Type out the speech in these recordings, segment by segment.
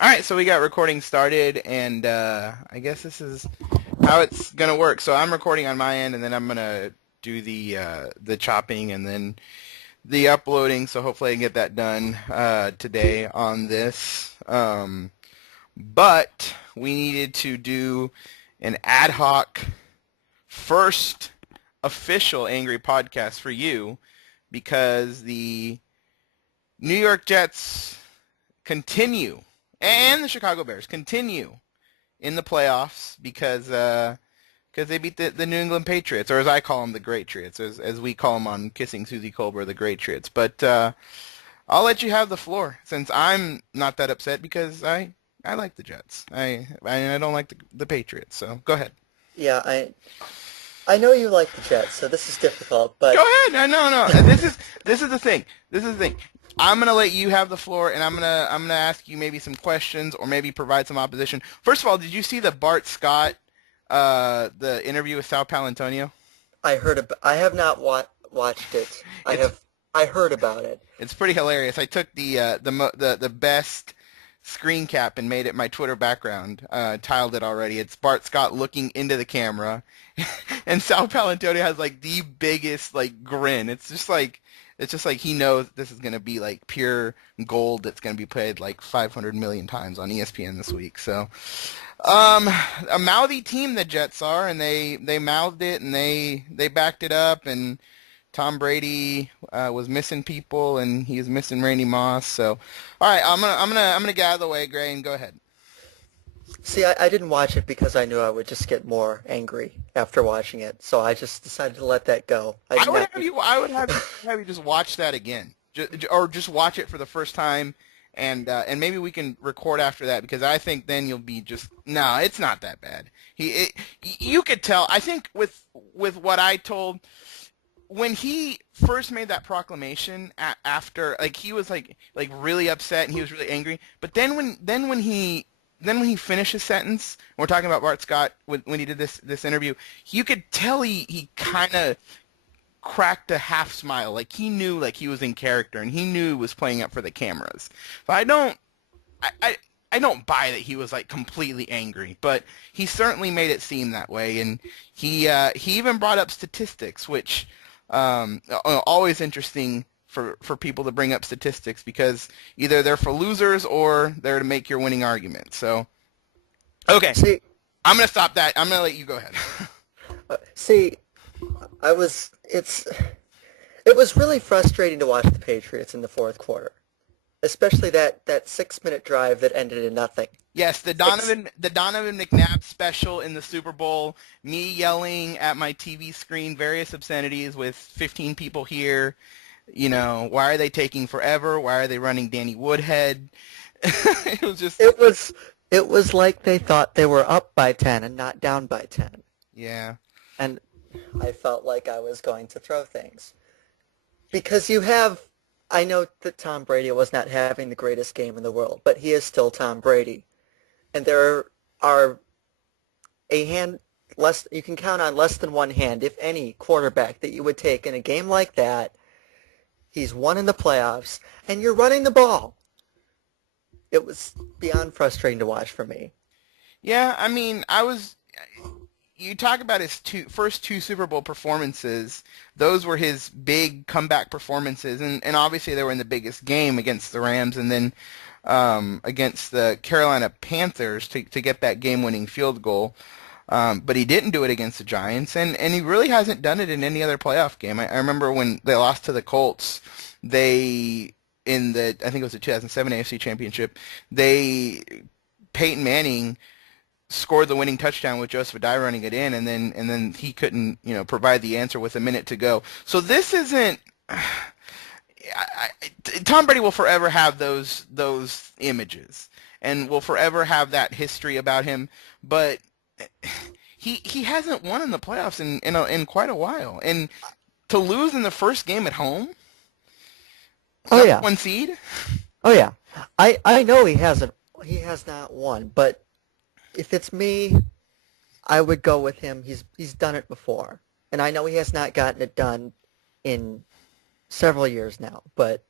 All right, so we got recording started, and I guess this is how it's gonna work. So I'm recording on my end, and then I'm gonna do the chopping and then the uploading. So hopefully I can get that done today on this. But we needed to do an ad hoc first official Angry podcast for you because the New York Jets continue and the Chicago Bears continue in the playoffs because they beat the New England Patriots, or as I call them, the Great Triots, as we call them on Kissing Susie Colbert, the Great Triots. But I'll let you have the floor since I'm not that upset because I like the Jets. I don't like the Patriots. So go ahead. Yeah, I know you like the Jets, so this is difficult, Go but ahead. No. This is the thing. This is the thing. I'm gonna let you have the floor, and I'm gonna ask you maybe some questions or maybe provide some opposition. First of all, did you see the Bart Scott the interview with Sal Palantonio? I have not watched it. It's I heard about it. it's pretty hilarious. I took the best screen cap and made it my Twitter background. Tiled it already. It's Bart Scott looking into the camera, and Sal Palantonio has like the biggest like grin. It's just like he knows this is gonna be like pure gold that's gonna be played like 500 million times on ESPN this week. So, um, a mouthy team the Jets are, and they mouthed it and they backed it up. And Tom Brady was missing people, and he was missing Randy Moss. So, all right, I'm gonna get out of the way, Gray, and go ahead. See, I didn't watch it because I knew I would just get more angry after watching it, so I just decided to let that go. I I didn't would have have to. you I would have you just watch that again, or just watch it for the first time, and maybe we can record after that because I think then you'll be just no, it's not that bad. You could tell. I think with what I told when he first made that proclamation after like he was like really upset and he was really angry, but then when he finished his sentence, we're talking about Bart Scott when he did this interview, you could tell he kind of cracked a half smile, like he knew like he was in character and he knew he was playing up for the cameras. But I, I I don't buy that he was like completely angry, but he certainly made it seem that way, and he even brought up statistics, which always interesting for people to bring up statistics because either they're for losers or they're to make your winning argument. So okay, See, I'm gonna stop that. I'm gonna let you go ahead. see, I was. It was really frustrating to watch the Patriots in the fourth quarter, especially that 6 minute drive that ended in nothing. Yes, It's the Donovan McNabb special in the Super Bowl, me yelling at my TV screen various obscenities with 15 people here. Why are they taking forever? Why are they running Danny Woodhead? It was just, it was it was like they thought they were up by 10 and not down by 10, yeah. and I felt like I was going to throw things. Because you have, I know that Tom Brady was not having the greatest game in the world, but he is still Tom Brady. And there are a hand less, you can count on less than one hand, if any, quarterback that you would take in a game like that. He's won in the playoffs, and you're running the ball. It was beyond frustrating to watch for me. Yeah, I mean, you talk about his first two Super Bowl performances. Those were his big comeback performances, and obviously they were in the biggest game against the Rams, and then against the Carolina Panthers to get that game-winning field goal. But he didn't do it against the Giants, and he really hasn't done it in any other playoff game. I remember when they lost to the Colts, they in the I think it was the 2007 AFC Championship, they Peyton Manning scored the winning touchdown with Joseph Addai running it in, and then he couldn't provide the answer with a minute to go. So this isn't. Tom Brady will forever have those images, and will forever have that history about him. But he hasn't won in the playoffs in quite a while, and to lose in the first game at home, Oh number yeah, one seed. oh yeah. I know he has not won, but if it's me, I would go with him. He's done it before, and I know he has not gotten it done in several years now. But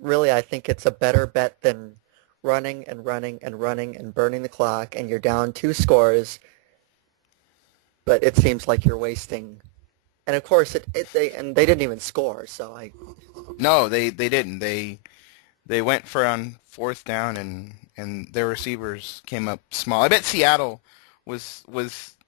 really, I think it's a better bet than running and running and running and burning the clock, and you're down 2 scores, but it seems like you're wasting. And of course, they didn't even score, so No, they didn't. They went for on fourth down, and their receivers came up small. I bet Seattle was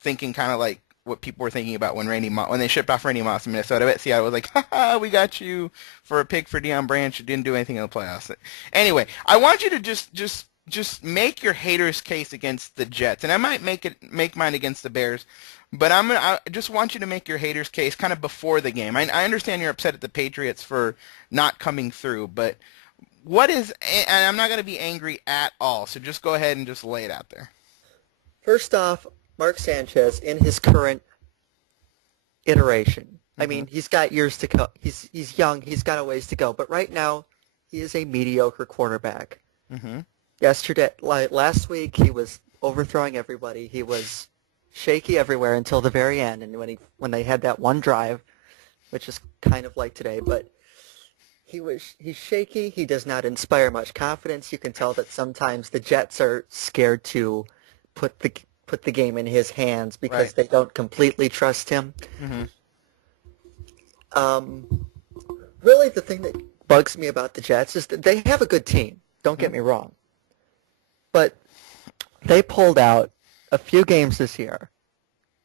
thinking kind of like what people were thinking about when when they shipped off Randy Moss to Minnesota. I bet Seattle was like, "Ha, we got you for a pick for Deion Branch. You didn't do anything in the playoffs." Anyway, I want you to just make your haters case against the Jets, and I might make mine against the Bears, but I just want you to make your haters case kind of before the game. I understand you're upset at the Patriots for not coming through, but and I'm not going to be angry at all, so just go ahead and just lay it out there. First off, Mark Sanchez in his current iteration. I mean, he's got years to go. He's young. He's got a ways to go. But right now, he is a mediocre quarterback. Mm-hmm. Last week, he was overthrowing everybody. He was shaky everywhere until the very end, and when they had that one drive, which is kind of like today, but he's shaky. He does not inspire much confidence. You can tell that sometimes the Jets are scared to put the game in his hands because they don't completely trust him. Mm-hmm. Really, the thing that bugs me about the Jets is that they have a good team. Don't get me wrong. But they pulled out a few games this year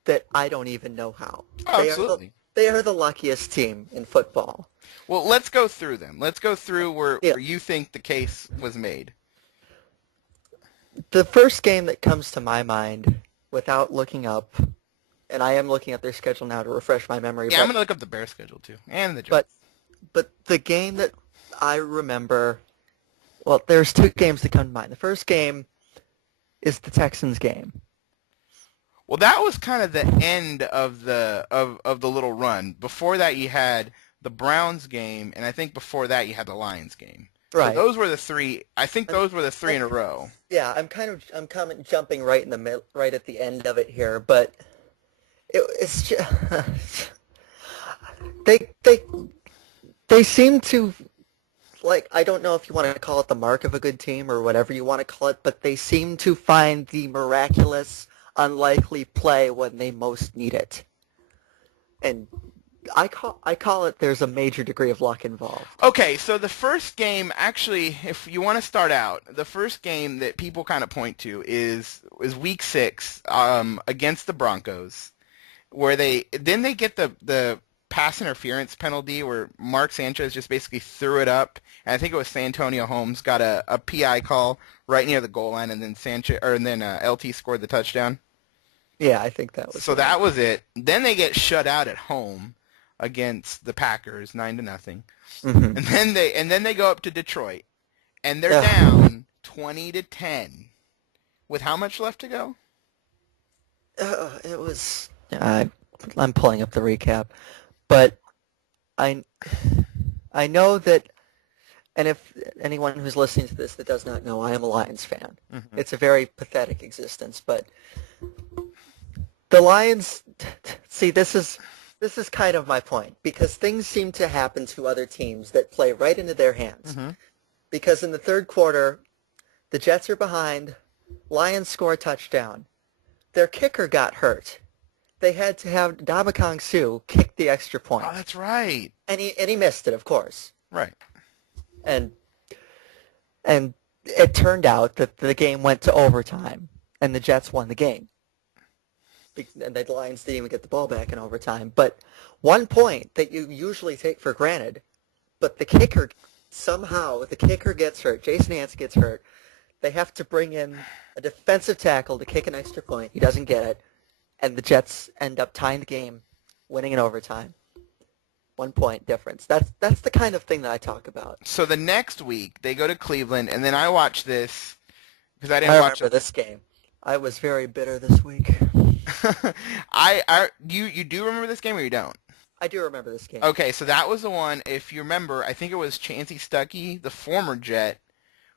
that I don't even know how. Oh, absolutely. They are the luckiest team in football. Well, let's go through them. Let's go through where you think the case was made. The first game that comes to my mind without looking up, and I am looking at their schedule now to refresh my memory. Yeah, I'm going to look up the Bears schedule too, and the Jets. But the game that I remember, well, there's two games that come to mind. The first game is the Texans game. Well, that was kind of the end of the little run. Before that, you had the Browns game, and I think before that, you had the Lions game. Right. So those were the three. I think those were the three in a row. Yeah, I'm jumping right in the right at the end of it here, but it's just, they seem to, like, I don't know if you want to call it the mark of a good team or whatever you want to call it, but they seem to find the miraculous, unlikely play when they most need it. And I call it there's a major degree of luck involved. Okay, so the first game, actually, if you want to start out, the first game that people kind of point to is Week 6 against the Broncos, where they get the pass interference penalty where Mark Sanchez just basically threw it up, and I think it was Santonio Holmes got a PI call right near the goal line, and then LT scored the touchdown. Yeah, I think that was. So that was it. Then they get shut out at home against the Packers 9-0, Mm-hmm. and then they go up to Detroit, and they're down 20-10, with how much left to go? It was. I'm pulling up the recap, but I know that, and if anyone who's listening to this that does not know, I am a Lions fan. Mm-hmm. It's a very pathetic existence, but the Lions. See, this is kind of my point, because things seem to happen to other teams that play right into their hands. Mm-hmm. Because in the third quarter, the Jets are behind, Lions score a touchdown. Their kicker got hurt. They had to have Ndamukong Suh kick the extra point. Oh, that's right. And he missed it, of course. Right. And it turned out that the game went to overtime, and the Jets won the game. And the Lions didn't even get the ball back in overtime. But 1 point that you usually take for granted, but the kicker gets hurt. Jason Hance gets hurt. They have to bring in a defensive tackle to kick an extra point. He doesn't get it. And the Jets end up tying the game, winning in overtime. 1 point difference. That's the kind of thing that I talk about. So the next week, they go to Cleveland, and then I watch this, because I didn't watch remember this game. I was very bitter this week. You do remember this game, or you don't? I do remember this game. Okay, so that was the one, if you remember, I think it was Chancey Stuckey, the former Jet,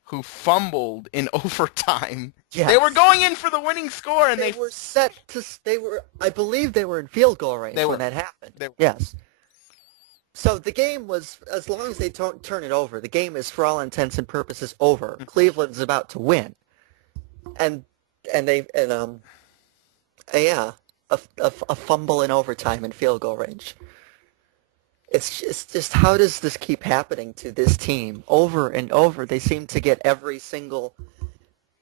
who fumbled in overtime. Yes. They were going in for the winning score, and they were I believe they were in field goal range when that happened. Yes. So the game was, as long as they don't turn it over, the game is for all intents and purposes over. Cleveland's about to win, and yeah, a fumble in overtime and field goal range. It's just how does this keep happening to this team over and over? They seem to get every single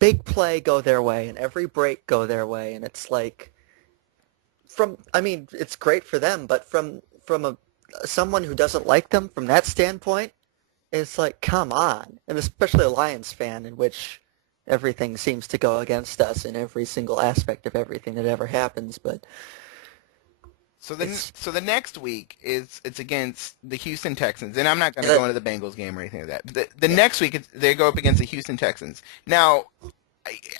big play go their way and every break go their way, and it's like I mean, it's great for them, but from someone who doesn't like them from that standpoint, it's like, come on. And especially a Lions fan in which everything seems to go against us in every single aspect of everything that ever happens, but So the next week it's against the Houston Texans, and I'm not going to go into the Bengals game or anything like that. The next week they go up against the Houston Texans. Now,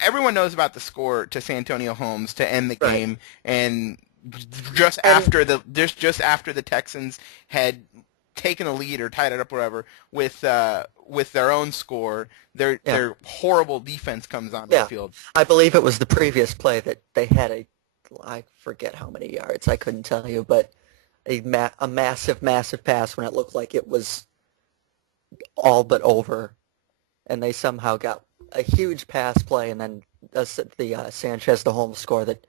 everyone knows about the score to Santonio Holmes to end the game, and just after the Texans had taken a lead or tied it up, whatever, with their own score, their horrible defense comes on the field. I believe it was the previous play that they had I forget how many yards, I couldn't tell you, but a massive, massive pass when it looked like it was all but over, and they somehow got a huge pass play, and then the Sanchez to Holmes score that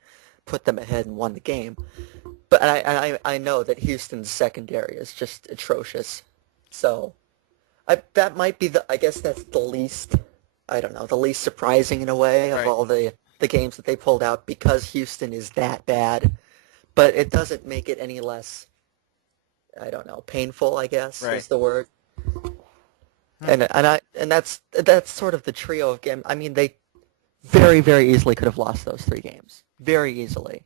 put them ahead and won the game. But I know that Houston's secondary is just atrocious, so that might be I guess that's the least, I don't know, the least surprising in a way of all the games that they pulled out, because Houston is that bad. But it doesn't make it any less, I don't know, painful, I guess, is the word. And that's sort of the trio of games. I mean, they very, very easily could have lost those 3 games. Very easily.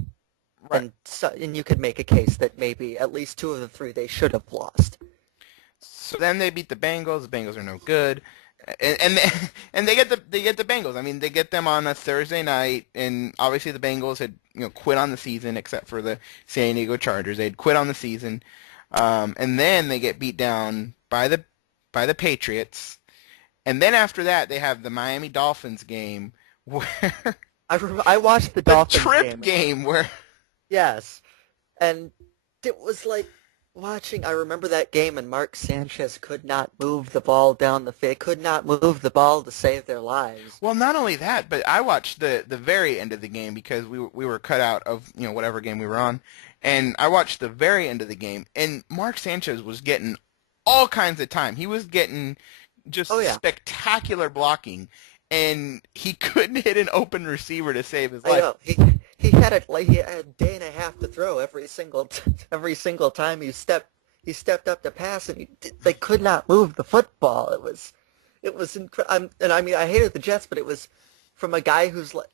Right. And you could make a case that maybe at least 2 of the 3 they should have lost. So then they beat the Bengals. The Bengals are no good. And they get the Bengals. I mean, they get them on a Thursday night, and obviously the Bengals had quit on the season, except for the San Diego Chargers. They'd quit on the season, and then they get beat down by the Patriots, and then after that they have the Miami Dolphins game where I watched the Dolphins trip game where yes, and it was like watching, I remember that game, and Mark Sanchez could not move the ball down the field, could not move the ball to save their lives. Well, not only that, but I watched the very end of the game because we were cut out of whatever game we were on, and I watched the very end of the game, and Mark Sanchez was getting all kinds of time. He was getting just spectacular blocking, and he couldn't hit an open receiver to save his life. I know. He had a day and a half to throw every single time he stepped up to pass, and they could not move the football. It was incredible. And I mean, I hated the Jets, but it was from a guy who's like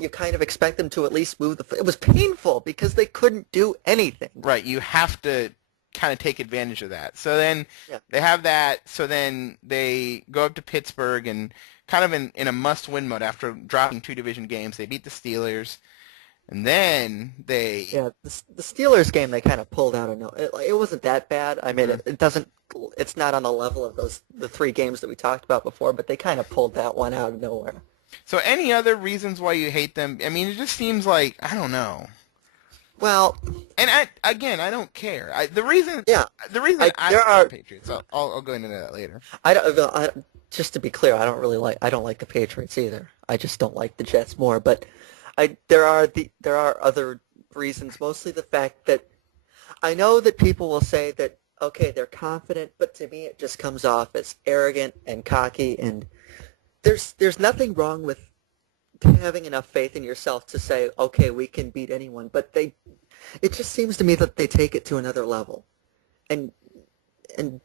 you kind of expect them to at least move it was painful because they couldn't do anything. Right, you have to kind of take advantage of that. So then they have that. So then they go up to Pittsburgh and kind of in a must-win mode after dropping 2 division games. They beat the Steelers, and then they the Steelers game they kind of pulled out of it wasn't that bad. I mean, it's not on the level of the 3 games that we talked about before, but they kind of pulled that one out of nowhere. So any other reasons why you hate them? I mean, it just seems like, I don't know. Well, and I don't care. The reason I hate the Patriots. I'll go into that later. Just to be clear, I don't like the Patriots either. I just don't like the Jets more. But there are other reasons. Mostly the fact that I know that people will say that okay, they're confident, but to me it just comes off as arrogant and cocky. And there's nothing wrong with having enough faith in yourself to say, okay, we can beat anyone, but it just seems to me that they take it to another level, and I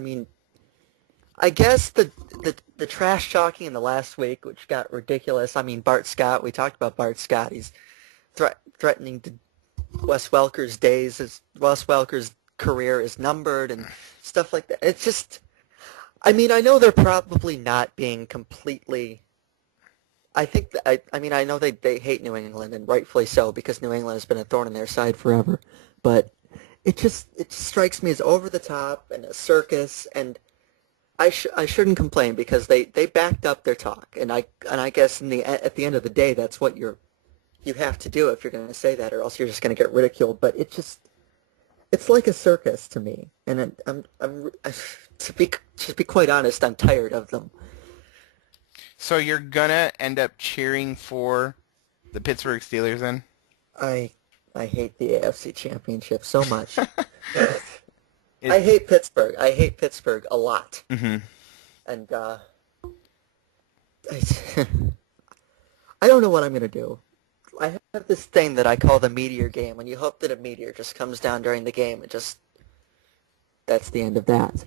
mean, I guess the trash talking in the last week, which got ridiculous. I mean, Bart Scott, we talked about Bart Scott. He's threatening to Wes Welker's Wes Welker's career is numbered and stuff like that. It's just, I mean, I know they're probably not being completely. I think I know they hate New England, and rightfully so, because New England has been a thorn in their side forever. But it strikes me as over the top and a circus, and I shouldn't complain because they backed up their talk, and I guess at the end of the day that's what you have to do if you're going to say that, or else you're just going to get ridiculed. But It's like a circus to me, and to be quite honest, I'm tired of them. So you're gonna end up cheering for the Pittsburgh Steelers then? I I hate the AFC Championship so much. It, I hate Pittsburgh. I hate Pittsburgh a lot, hmm and I, I don't know what I'm gonna do. I have this thing that I call the meteor game, and you hope that a meteor just comes down during the game and just that's the end of that.